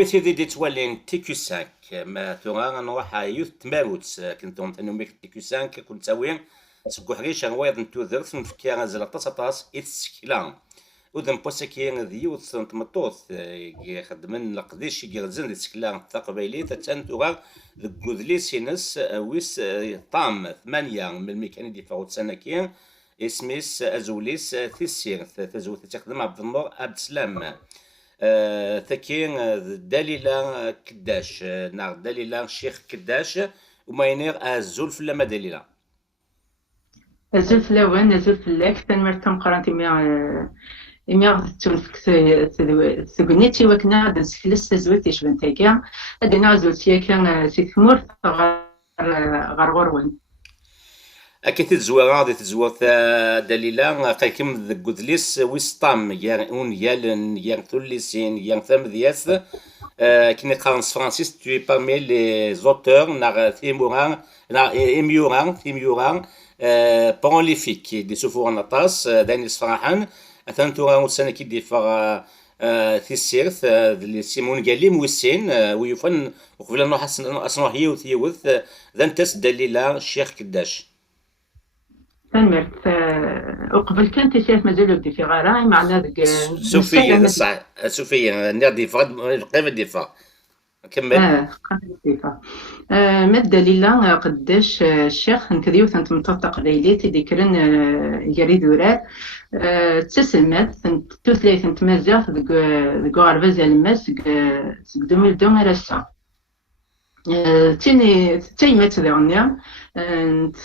ويثيدي دي توالين تيكو 5 ما ثوغا نروح يوث تماروت كنت نتنو ميك تيكو 5 كنت تاوين سكو حريش غوايض نتو درت نفكي غازل طاس إتسكلا وذن بوسكي ذيوث تمطوث يخدمن لقديش يغزن دي سكلا تقبيلي تتنتوغا ذكوذلي سينس ويس طام 8 من الميكاني دي فاوت سنكين اسميس ازوليس ثيسير تزوث تخدم عبد النور عبد السلام ثكين دليلة كداش نار دليلة شيخ كداش وما ينير الزلف لما دليلة الزلف لوان الزلف لاك تنمرتم قرانتي ميا غتونفك ثقنيتي وكنا دنسكلس تزويتي شبنتاكيا ادينا زولتيا كان سي ثمور غار غروين أكيد تزوار غادي تزوار دليلة قايكم ذك قدليس ويسطام يان يالن يان ثليسين يان ثمذياس كني قارنس فرانسيس tu es parmi les auteurs nar thimouran nar thimouran prolifique دي سفور نطاس دانيس فرحان أثنتورا وسنة كي دي فر في السيرث اللي سيمون قال موسين ويفن وقبل انه حسن اصنع هيوث يوث ذا انتس دليلا الشيخ كداش تنمرت وقبل كانت شايف مازالو بدي في غراي معنا ذاك سوفيا صح سوفيا نادي فغد قيمة ديفا كمل قيمة ديفا ما الدليل قداش الشيخ نكذيو ثنت مطبق ليليتي ذكرن يريد وراد تسلمت توثليث انت مازال ذك غرفاز الماس 2002 راسا تيمات ذغنيا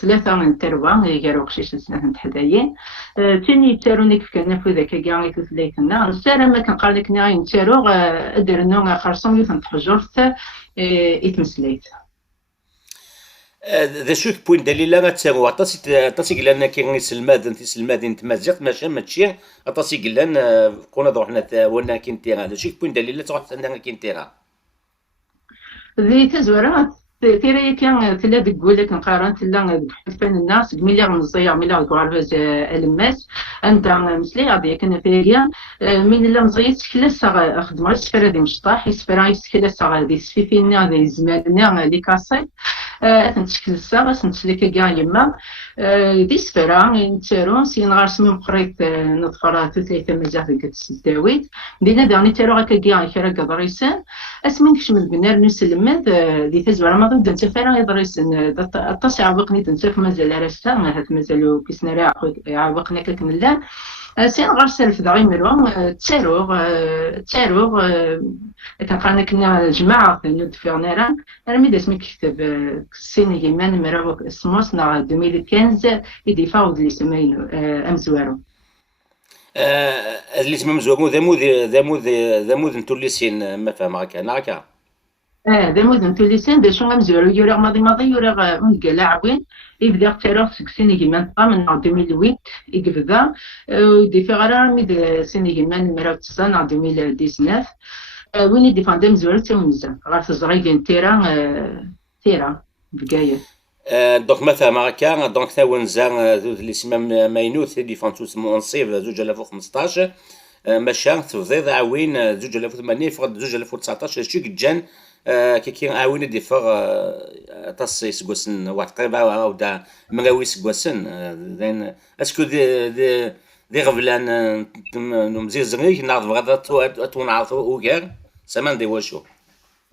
ثلاثة من تروى يقارو قشيش سنة حدايين تيني تارونيك فكنا في ذاك كاع تثليثنا السارة ما كنقال لك ناين تارو ادرنو خرصم يوثن تحجرت يتمسليت ذا شوك بوين دليلا غتساوي عطاسي قلنا كي سلماد انت سلماد انت مازيغ ماشي ماشي عطاسي قلنا كنا روحنا وانا كنتيرا هذا شوك بوين دليلا تروح عندنا كنتيرا ذي تزورات تيري كان تلا تقول لك نقارن تلا حفان الناس ملي غنزيع ملي غنقربز الماس انت مسلي غادي كنا فيا من لا مزيت كلاس خدمه السفره دي مشطاح يسفرا يسكلاس غادي سفيفينا ذي زماننا لي كاسي تنتشكل الساعة تنتشلك كاع يما دي سفرا نتارو سين غارسمي مقريت نطفرا ثلاثة مزاح ديك السداويت دينا داني تارو هكا كاع كرا قدريسان اسمين كشم البنار نسلمد دي تزوار ما ضد نتفرا يدريسن الطاس يعوقني تنسف مازال راسا هات مازالو كيسنا يعوقنا كنلا سين غارسال في دغي مروم تاروغ كنقرانا كنا جماعة نود فيرنيرا رمي داسمي كتب سين يمان مراو سموس نا 2015 يدي فاوض اللي سمينو امزوارو اللي تما مزوارو ذا نتوليسين ما فاهم هكا انا هكا ذا مودن توليسين دا شو مزورو يورغ ماضي يورغ مقلاعوين يبدا تاروغ سكسيني كيمان من 2008 يقبضا ودي في غرار ميد سيني كيمان مراو تسان 2019 وين يدي فاندم زورو تاونزا غار تزغيقين تيرا بقايا دونك ما فاهم هكا دونك تاونزا ذو اللي سما ماينوث اللي فانتوس مونصيف 2015 ماشا تفضيض عوين 2008 فقد 2019 شو جان كي عاون دي فغ تصي سكوسن واحد قريبه او دا مغاوي سكوسن ذن اسكو دي غفلان مزيزغي نعرف غدا تونعرفو اوكار سمان دي واشو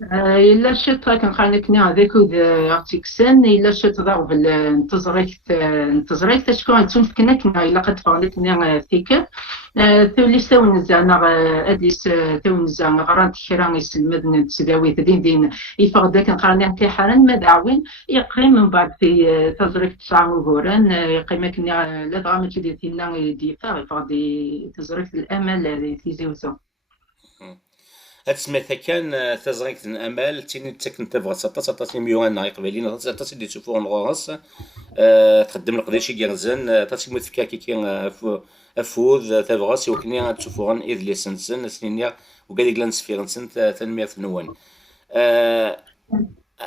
إلا شت كنقالكني هذاك ود ارتيكسن إلا شت ضرب نتزريك تشكون تنفكنا كنا إلا قد فغلتني ثيك ثولي ساون زعما أديس ثون زعما غرانت كرا يسلمد نتسداوي دين يفقد كنقالني حتى حالا ما دعوين يقيم من بعد في تزريك 9 مهورا يقيم كنا لا دغا ماشي ديالنا ديفا يفقد تزريك الأمل في زوزو هتسمى كان تزغيك الامال تيني تسكن تبغى 16 مليون قبالين 16 دي سفور نغورس تخدم القداشي كيرزن تاسي متفكا كي افوذ تبغاس وكني تسفورن اذ ليسنسن سنيا وقال لك سفيرنسن تنمير نوان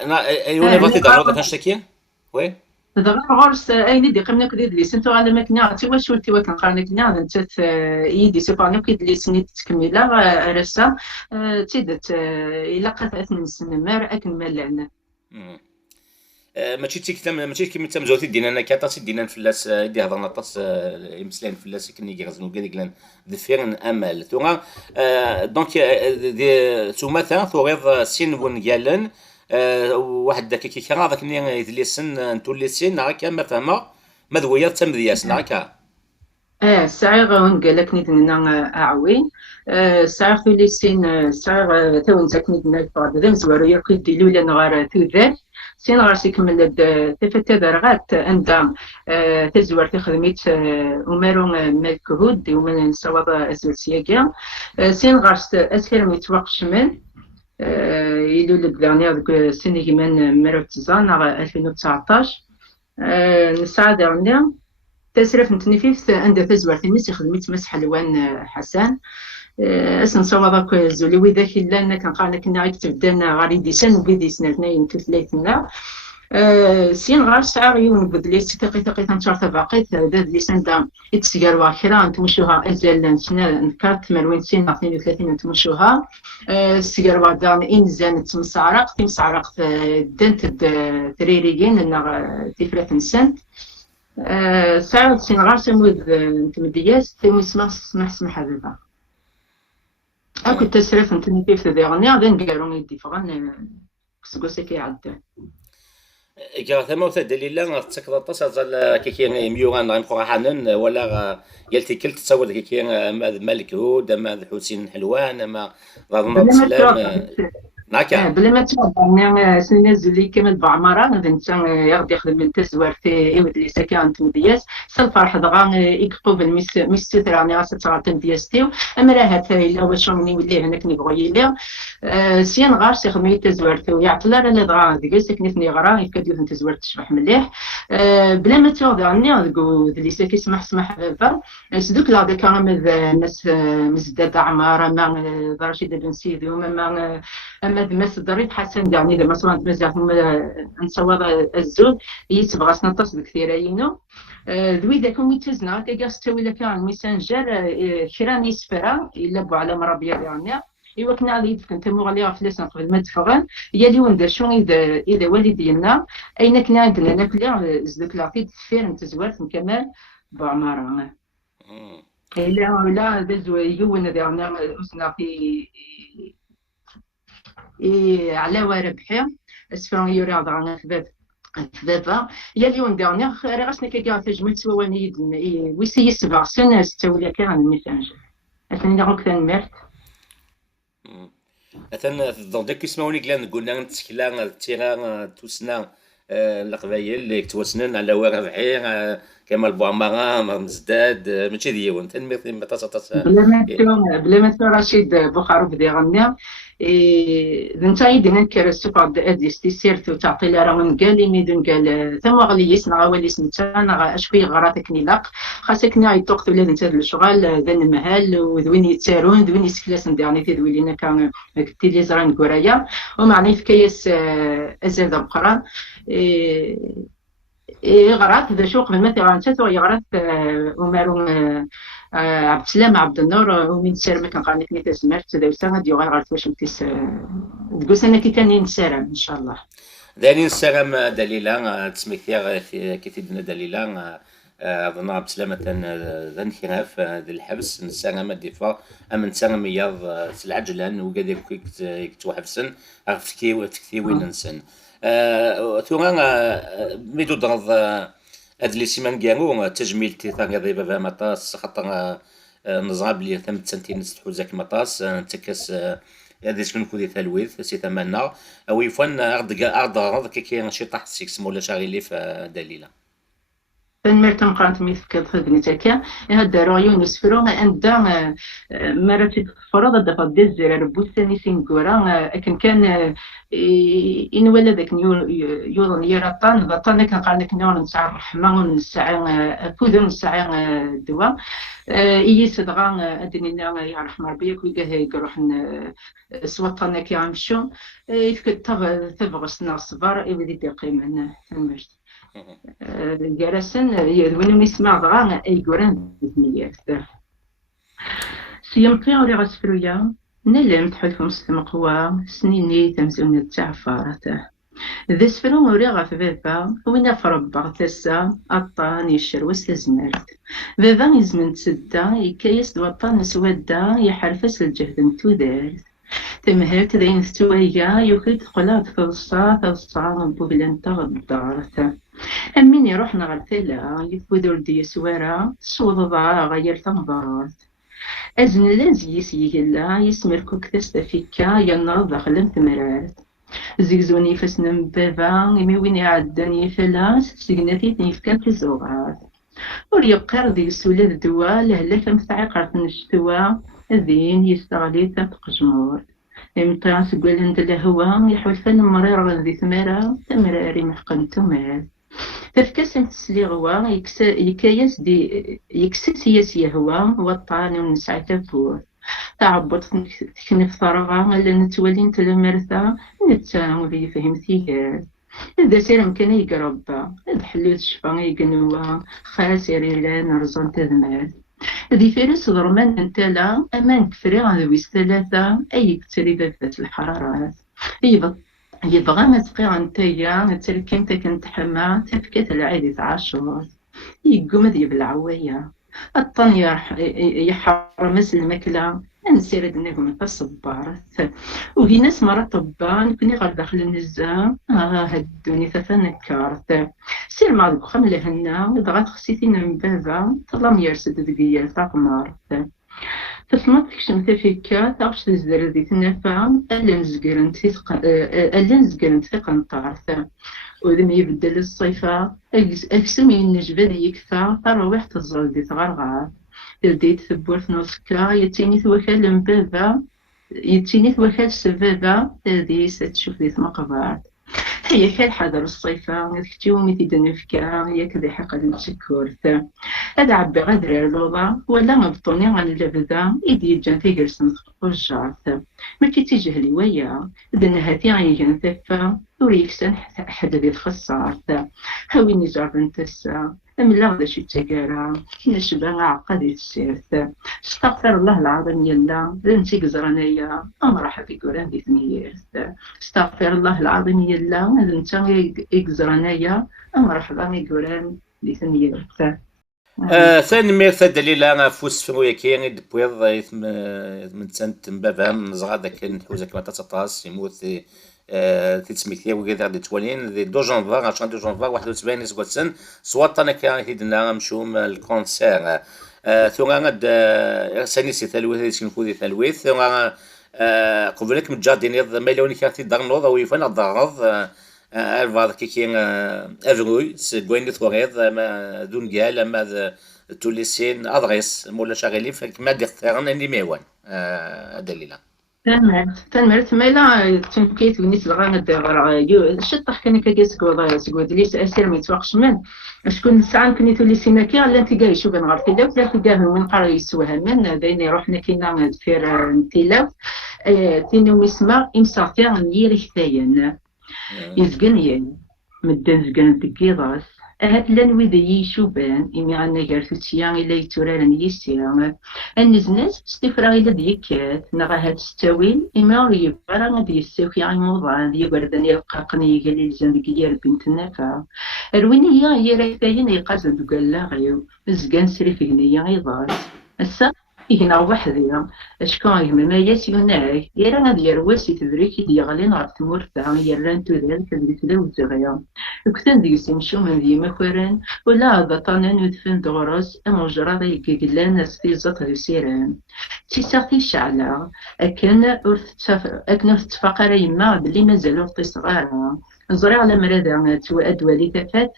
انا ايوه بغيتي تعرض كنشتكي وي دابا غورس اين دي قمنا كدي دليس انتو على ماكنا توا شولتي واك نقارن كنا انت يدي سوبانو كي دليس ني تكميلا رسا تيدت الا قطعت من السنمار اكن مالعنا. مم. ماشي ماشي كيما تمزوتي دينا انا كاطاس دينا فلاس دي هضرنا طاس يمسلان فلاس كني يغزنو كاع ديك ذفيرن امل ثم دونك ثم مثلا ثوغيض سين ونقالن واحد داك كي كرا داك ني يدليسن انتو ليسين هكا ما فهمه ما ذويا تمدياس هكا. سعيغ ونقالك ندنا أعوين سعيغ ثوليسين سعيغ ثون زاك ندنا الفرد ذم زوارو يرقي ديلو لنا غار ثوذات سين غار سيكمل تفتا درغات عند تزوار تخدميت ومارو مالكهود ومن نصوض أسلسياكا سين غار أسكر ميتوقش من يلو لدرنيا سنة كمان مرة تزان 2019 نساعد عندنا تسرف نتنفيف عند تزوار تميس خدمت مسح حلوان حسن اسن صوابك زولي ذاك لنا كان قالنا كنا يكتب دانا غادي ديسان وبيدي سنه اثنين تثلاثنا سين غار ساعه يوم بدلي تقي تنشرت باقيت هذا لسان دا يتسجر واخرا نتمشوها ازال سنه نكرت مروين سنه 32 نتمشوها السجر بعد انزان تمسعرق دنت تريريين ان تفرات نسان ساعد سين غار سمود تمدياس تيمو سمح هذا أكو تسرف نتني كيف ذي غادي نقالون يدي فغان كسكوسي كيعدى كا ثما دليل تسكر تصل كيكي ميوغان غير قرحانن ولا يلتي كل تصور كيكي مالك هود ما حسين حلوان ما ضرنا السلام ناكا بلا ما تشرب سنين زولي كامل بعمرة غادي نتا يغدي يخدم من تزوارتي إيود لي ساكن تمدياس سالفرح دغا يقبل ميس راني غاسة تغاتن دياستيو أما راه هاتا إلا واش راني نولي هناك نبغي ليها سيان غار سيخدمي تزوارتي ويعطلا راني دغا ديك ساكني ثني غرا يفكاديو تزوارت تشبح مليح بلا ما تشرب عني دكو لي ساكي سمح بابا سدوك لا ديك ناس مزداد عمارة ما رشيد بن سيدي وما ماس ضريت حسن يعني إذا مثلا تمزح نصور الزود يتبغى سنطس بكثيرينو ذوي ذاك ميتزنا كاس تسوي لك الميسنجر كرا يسفرا إلا بو على مرابيا يعني إوا كنا على كنت مغلية فلوس قبل ما تفغن هي اللي وندا شو إذا والدينا أين كنا عندنا ناكل زدك لاقي تفير نتزوارت كمال بعمارة لا دزوا يون ذا أسنا في على وربحي اسفرون يوري عضعنا ثبابا يا اليوم دانيغ راسنا كاع تجمل سواني ويسي يسبع سنة ستولي كان الميسنجر أثني نغوك ثان ميرت أثن دونك اسمعوني كلان قلنا نتسكلا التيرا توسنا القبايل اللي توسنن على وربحي كمال بوعمارة مزداد ماشي ديون تنمير ثم تصا بلا ما رشيد بوخارو بدي غنيا ذنتا يدنا كرسو بعد اديستي سيرتو تعطي لها راه قال ميدن قال ثم غلي يسنا ولي سنتانا اشوي غراتك نلاق خاصك ناي توقت ولا نتا الشغل ذن مهال وذوين يتسارون ذوين يسكلاس نديرني تذوي لنا كان التلفزيون كورايا ومعني في كيس ازاد القران غرات ذا شوق من مثل غانتات ويغرات ومارو عبد السلام عبد النور ومن سير كان قال لك تسمرت ذا وسا ديو غير غرات واش متيس تقول انا كي كان نسرم ان شاء الله داني نسرم دليلا تسميتيا كي تدنا دليلا اظن عبد السلام ذا انحراف ذا الحبس نسرم الدفاع اما نسرم ياض العجلان وقادر كيك توحبسن عرفتي تكثي وين نسن ثم ميدو درض هاد لي سيمان كانو تجميل تيثان غادي بابا مطاس خاطر نزعب لي ثم سنتين نستحو زاك مطاس نتكاس هذا شكون كودي ثالويث سي ثماننا او يفن ارض كي شي طاح سيكس مولا شاغي في دليله تنمرت مقارنة ميث كتخدمي تاكا هاد رايون يسفرو عند مرات فرض دفا ديزير ربوساني سينكورا لكن كان إن ولا ذاك يورن يرطان بطان كان قال لك نور نسعى الرحمة ونسعى كودن نسعى الدواء يسدغا أدني يعرف مربيا كي يروح سوطنا كي عمشو يفكر تبغى سنا الصبر يبدي يقيم تنمرت جرسن يدون يسمع ضغان أي جوران بثنيات سيمطي على غسفرويا نلم تحلفهم ستمقوا سنيني تمزون التعفارته ذي سفرو وري غاف بابا وين فربا تسا أطان يشروس تزمرت بابا يزمن تسدا يكيس دوطان سودا يحرفس الجهد نتودارت تمهلت ذين ستويا يوكيد قلات فلصا نبو بلانتا غدارت أمين يروحنا غرتلا يفوذ ولدي سوارا سوض ضاع غير تنظارت أزن لازيس يجلا يسمر كوكتس فيكا ينرض داخل تمرارت زيزوني فسن بابا إمي وين يعدني فلاس سيغناتي تنفكا في الزوغات ور يبقى ذي سولة الدوا لهلا كمثعقرت نشتوا ذين يستغلي تقجمور إمتى سقول هند الهوا يحول فن مرير ذي ثمارة تمراري محقن تمار تفكاس تسليغوا يكايس دي يكسس يسيا هوا وطان ونسعى تفور تعبط تكنف ثرغا اللي نتولي نتلمرثا نتا ذي فهمتيها إذا سير مكان يقرب إذا حلوت الشفا يقنوا خاسر إلا نرزان تذمال ذي فارس ضرمان انتلا أمان كفري غادويس ثلاثة أي كتري ذات الحرارات يبغى ما تبقي عن تايا نتري كيمتا كنت حما تفكات العادي عاشور يقوم ذي بالعوايا الطن يحرمس الماكلة نسير نقوم تصبرت وهي ناس مرة طبان كوني غير داخل النزام هدوني تفنكرت سير مع البخم لهنا ضغط خسيتين من بابا طلام يرسد دقيقة تقمرت تسمى تكشمت فيكا تعرفش تزدر ذي تنفع ألا نزقرنت في قنطارت وذم يبدل الصيفة أكسمي النجبة ذي يكفى تروح تزال ذي تغرغر بديت ثبورت نوسكا يتيني ثوكال مبابا يتيني ثوكال سبابا ذي ستشوف ذي مقبرت هي كان حذر الصيفة كتيومي تدنفكا ياك ذي حق الشكورت هذا عبي غدر اللوضة ولا مبطوني عن اللبدا إيدي جان تيجلس نتخرجات ما كي تيجه ويا ذنها تيعيجن ثفا وريكسن حد ذي الخصارت هاويني جاربن تسا أملا غدا شي تاكارا نشبه عقد السيرت استغفر الله العظيم يلا لنتي قزرانيا أمرح في قران دي ثنيرت استغفر الله العظيم يلا لنتي قزرانيا أمرح في قران دي ثنيرت ثاني ميرثا دليل أنا فوس فرويا كيان دبويض من سنت مبابام زغادا كان حوزة كما تتطاس يموت تسميتيا وكذا غادي توالين ذي 2 جانفار عشان 2 جانفار 71 سكوت سن سواط أنا كان هيدنا مشوم الكونسير ثم غاد سانيسي ثالوث يسكنفو ثالوث ثم قبلك متجادين يض ميلوني كانت دارنوض ويفنا دارنوض الفاض كي افروي سكوين ثوريض ما دون قال ما توليسين ادريس مولا شاغلين فما ديختارن اني ميوان دليلا تنمرت مالا تنكيت ونيت لغانا دغرا شطح كان كيس كوضا سكود ليس اسير ما يتوقش من شكون ساعه كني تولي سيناكي لا انت جاي شو كنغرتي لا تلقاه من قرا يسوها من بين روحنا كينا دفير نتيلاف تينو يسمع امساطيا نيري ثاين يزقن مدن زقن دقيضاس هاد لان ويدا يشوبان إمي عنا جارتوتيا إلا يتورارن يسيا النزناس ستفرا إلا ديكات نغا هاد ستاوين إما ريبارا غادي يساوكي عن موضوع دي وردان يلقاقني يقالي الزندقية البنت النافع الويني هي رايتاين يقازن دوكالا غيو زقان سريف غنيا غيضاس السا هنا وحدي شكون يهمنا ياسيوناي يرى هاد يرواسي تدريكي ديالين غير تمورتا يران تودال كنديك دا وزغيا وكتن ديك يمشيو من ديما كوران ولا هذا طانان ودفن دغرس اما جرا يقلان استيزات غيسيران تيساغتي شعلا اكن تفقر يما بلي مازالو في صغارها نزري على مرادة أدوالي تفات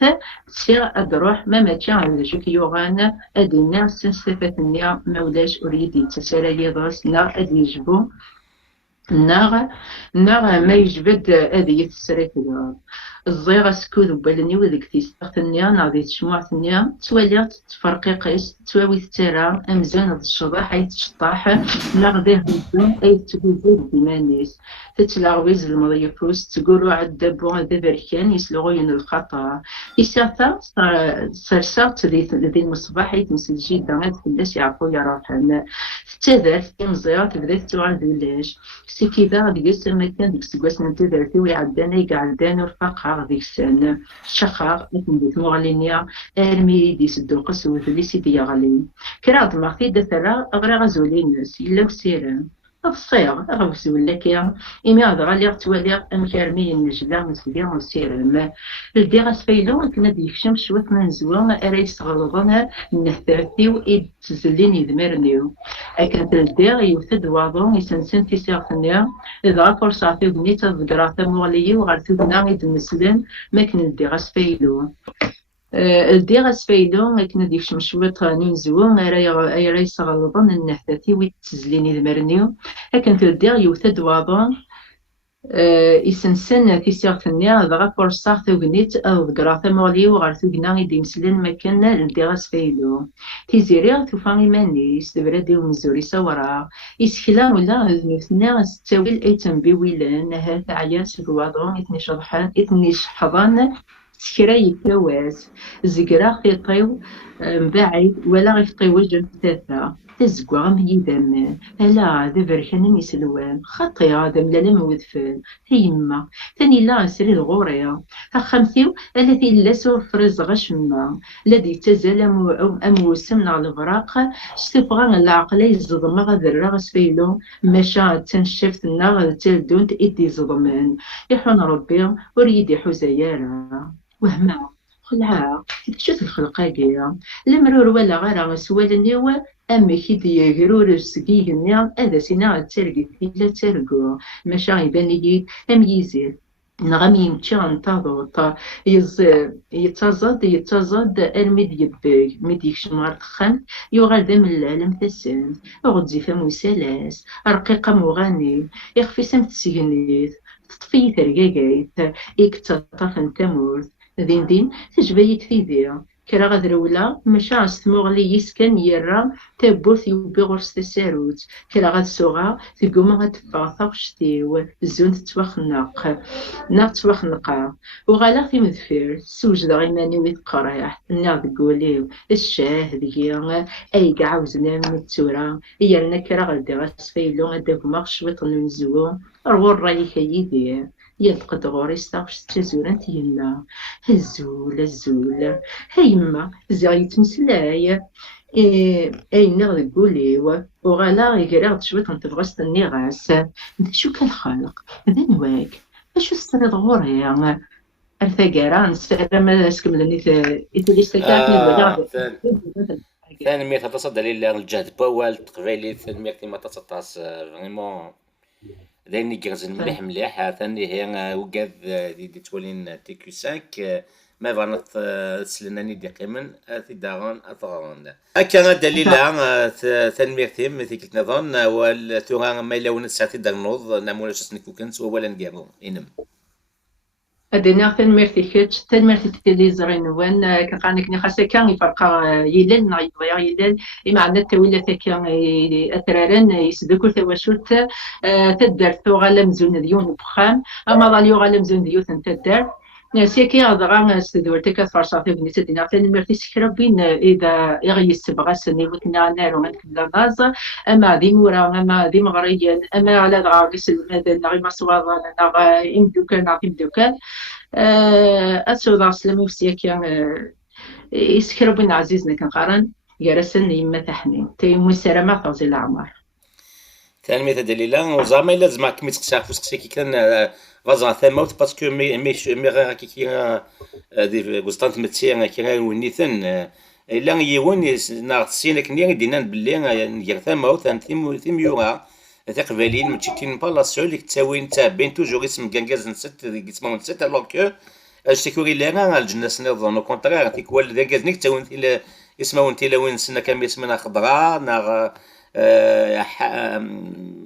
سير أدروح ما ماتشا على شوك يوغان أدينا سنسفات النيا مولاش أريد تسالي ضرسنا أدي يجبو ناغ ما يجبد هذه السريت الزيغ سكوذ بالني وذيك تيستغ ثنيا ناضي تشموع ثنيا تواليات تفرقي قيس تواوي ترى أمزان هاد الشضاح أي تشطاح ناغ ذيه الزون أي تقول ديمانيس تتلاغويز المضيفوس تقولوا عد بوغ ذا بركان يسلغوين الخطا يساتا سرسات ذي المصباح يتمثل جدا هاد فلاس يعرفو يراحن تتذات تمزيات بدات توعد ولاش سي كذا غادي يسر مكان ديك السكواس نتا دارتي ويعدانا يقعدان ورفاقها غادي يسان شخاغ لكن ديت مغلينيا ارمي دي سدوقس وذلي سيدي غالي كرا دماغتي دثرا اغرا غزولينس الا وسيران الصيغ أغوس ولا كيا إمي هذا غالي توالي أمكارمي النجلة مسلية وسيرم الدي غسفيلو كنا ديكشم شوية من زوان أريس غلظنا نهترتي وإد تزلين يدمرنيو أكنت الدي يوثد واضو يسنسن في سيغتنيا إذا فرصاتي بنيتا ذكراتا مغلية وغارتونا إد مسلم ما كان الدي غسفيلو الدي غسفايدو كنا ديكشم شوية ننزو أيرا يسغلظن النهتاتي ويتزلين يدمرنيو أكنت الدي يوثد واضو يسنسن في سيغتني ذا فرصة ثوغنيت أو ذكراتا مغلي وغارتوغنا يدي مسلين مكان الدي غسفايدو تيزيري توفاني مانيس دبرادي ومزوري سورا يسكلا ولا نثنى ستاوي الأيتم بويلان هات عياس الواضو إتنشحضان سكرا يكواز زقرا خيطيو مباعد ولا غيفطيو جنب تزقوا ميدام ألا ذبر كان يسلوان خطي هذا ملالا موذفل هيما ثاني لا سري الغوريا خمسيو التي لا سور فرز غشما الذي تزال أموسم على البراق استفغان العقل يزضم غذر رغس فيلو مشا تنشفت النغ تلدون إدي زضمان يحون ربي وريدي حزيارا وهما خلعا شوف الخلقاقية المرور ولا غير سوال نيو أما كيدي يغرور السقيه النيام هذا سينا ترقي لا ترقو ماشا يبان أم يزيد نغم يمشي نتاضوط يتزاد الميد يباك ميديك شمار تخن يغال ذا من العالم تسان غدزي فمو سلاس رقيقة مغني يخفي سمت سيغنيت تطفي ثرقاقايت يكتطف تمورت دين تجبيت في ذي كرا غدرولا مشا ستموغلي يسكن يرى تابورث يوبي غرس تساروت كرا غد سوغا تقوم غتفا ثغشتيو زون تتوخنق تتوخنقا وغالا في مذفير سوجد غيماني ويتقريح نا تقوليو الشاه ديا اي قعوزنا من التورا يالنا كرا غدي غسفيلو غداك مغشوط ننزو روور راي كيدي يلقد غوري ستاغش تزورانت يما الزول هيما زاي تمسلاي اين غدقولي وغالا يقرا شوية نتبغس النغاس شو كالخلق ذا نواك اش استرد غوري الثقاران سلام سكملني إتليستكاتني الوجع ثاني مية تصدى لله الجهد باوال تقبيلي ثاني مية ما تصداس فريمون ذاني كرزن مليح ثاني هي وقاد دي تولين تيكو 5 ما فانت سلناني دي قيمن في دارون اثغرون اكا دليل ثاني ميرتيم مثل نظن والتوغا ما يلون ساعتي دارنوض نامولا شسنكو كنت ولا نقابو انم أدينا تنمرتي كيتش تنمرتي تليزرين وين كانك نخاسة كان يفرق يلل نعيضيا يلل إما عندنا التولة كان أترارن يسدكو ثواشوت تدار ثوغا لمزون ديون بخام أما ظاليو غالمزون ديوث تدار سيكي غضغا استدورتك فرصاتي بنيت دينا تنمرتي سكربين إذا يغي السبغا سني وكنا نارو من كلا غاز أما ذي مورا أما ذي مغريا أما على دغاقس المدن نغي مصواضا نغي إمدوكا نغي إمدوكا أسودا سلامي وسيكي يسكربين عزيزنا كنقارن يرسلني يما تحنين تيمو السلامة فوزي العمر ثاني ميتا دليلا وزعما إلا لازم كمي تقسع فوسك كي كان غازا ثموت باسكو مي غا كي دي قسطنت متسيا كي ونيثن إلا يوون ناغ تسينك نيا دينا بلي نير ثموت ثيم يورا تقبلين متشتين بالاسيو اللي تساوين تابين توجور اسم كانكاز نست اسمه نست الوغ كو السيكوري لنا الجنة نظن او كونترير تيكوال كانكاز نيك تاوين اسمه انت لوين سنا كامي اسمنا خضراء ناغ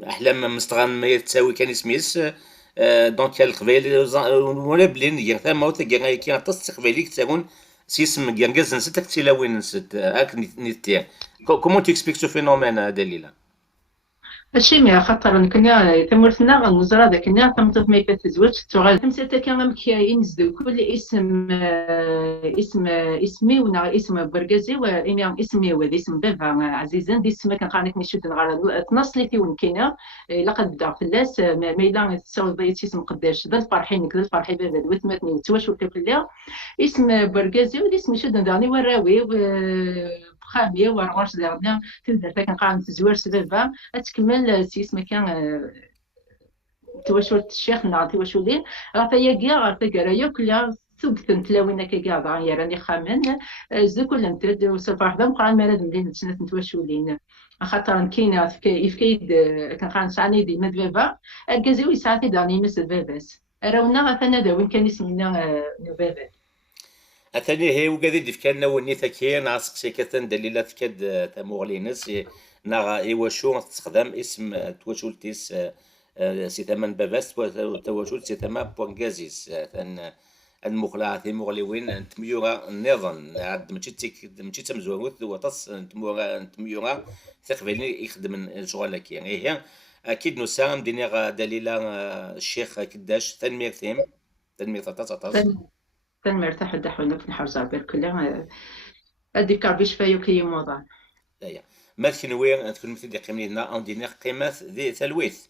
احلام مستغان ما تساوي كان سميس دونك القبائل ولا بلين يا ثما وتلقى كي غطس قبائلي تكون سيسم كنغاز نسيت تلاوين نسيت هاك نيتيا. كومون تيكسبيك سو فينومين دليلا؟ هادشي مي خاطر كنا تمرتنا غنزرا داك كنا تمطف ما كتزوج تغال تمسات كان كاين زدو كل اسم اسمي ونا اسم بركازي وإني اسمي وهذا اسم بابا عزيزا دي اسم كنقارنك نشد نغار تنص لي تيون كاينه لقد بدا فلاس ما الا تساوي ضيت اسم قداش ذا الفرحين كذا الفرحي بابا دوتماتني وتواش وكفلا اسم بركازي ودي اسم شد داني وراوي خاميه ورغوش دارنا تنزل كنقارن تزوار سبابا تكمل سيس مكان تواشول الشيخ نعم تواشولين غاتا كاع غاتا كرايا كلها ثبت تلاوينا كاع يا راني خامن زكل انت وصفح دم قران مراد مدينه سنه تواشولين خاطر كاينه في كنقارن ساني دي مدبابا الكازيوي ساعتي داني مس باباس راونا غاتا داوين كان اسمنا بابا أثني هي وقاعد يفكرنا وني ثكيا ناس سكتن دليلات كد تمغلينس نغا إيواشو تستخدم اسم تواشول تيس سي ثمن باباس تواشول سي ثما بوانجازيس ثن المخلع في مغلوين تميورا النظام عاد ماشي تمزوروت وتص تميورا ثقبلني يخدم شغلك يعني هي أكيد نسام دينيغا دليلا الشيخ كداش تنمير ثيم تنمير تاتا مرتاح الدحون في الحرزة كلها هذيك بيش فايو كي موضع مثل وين تكون مثل دي قيمة لنا أو دينيغ قيمة ذي ثلويث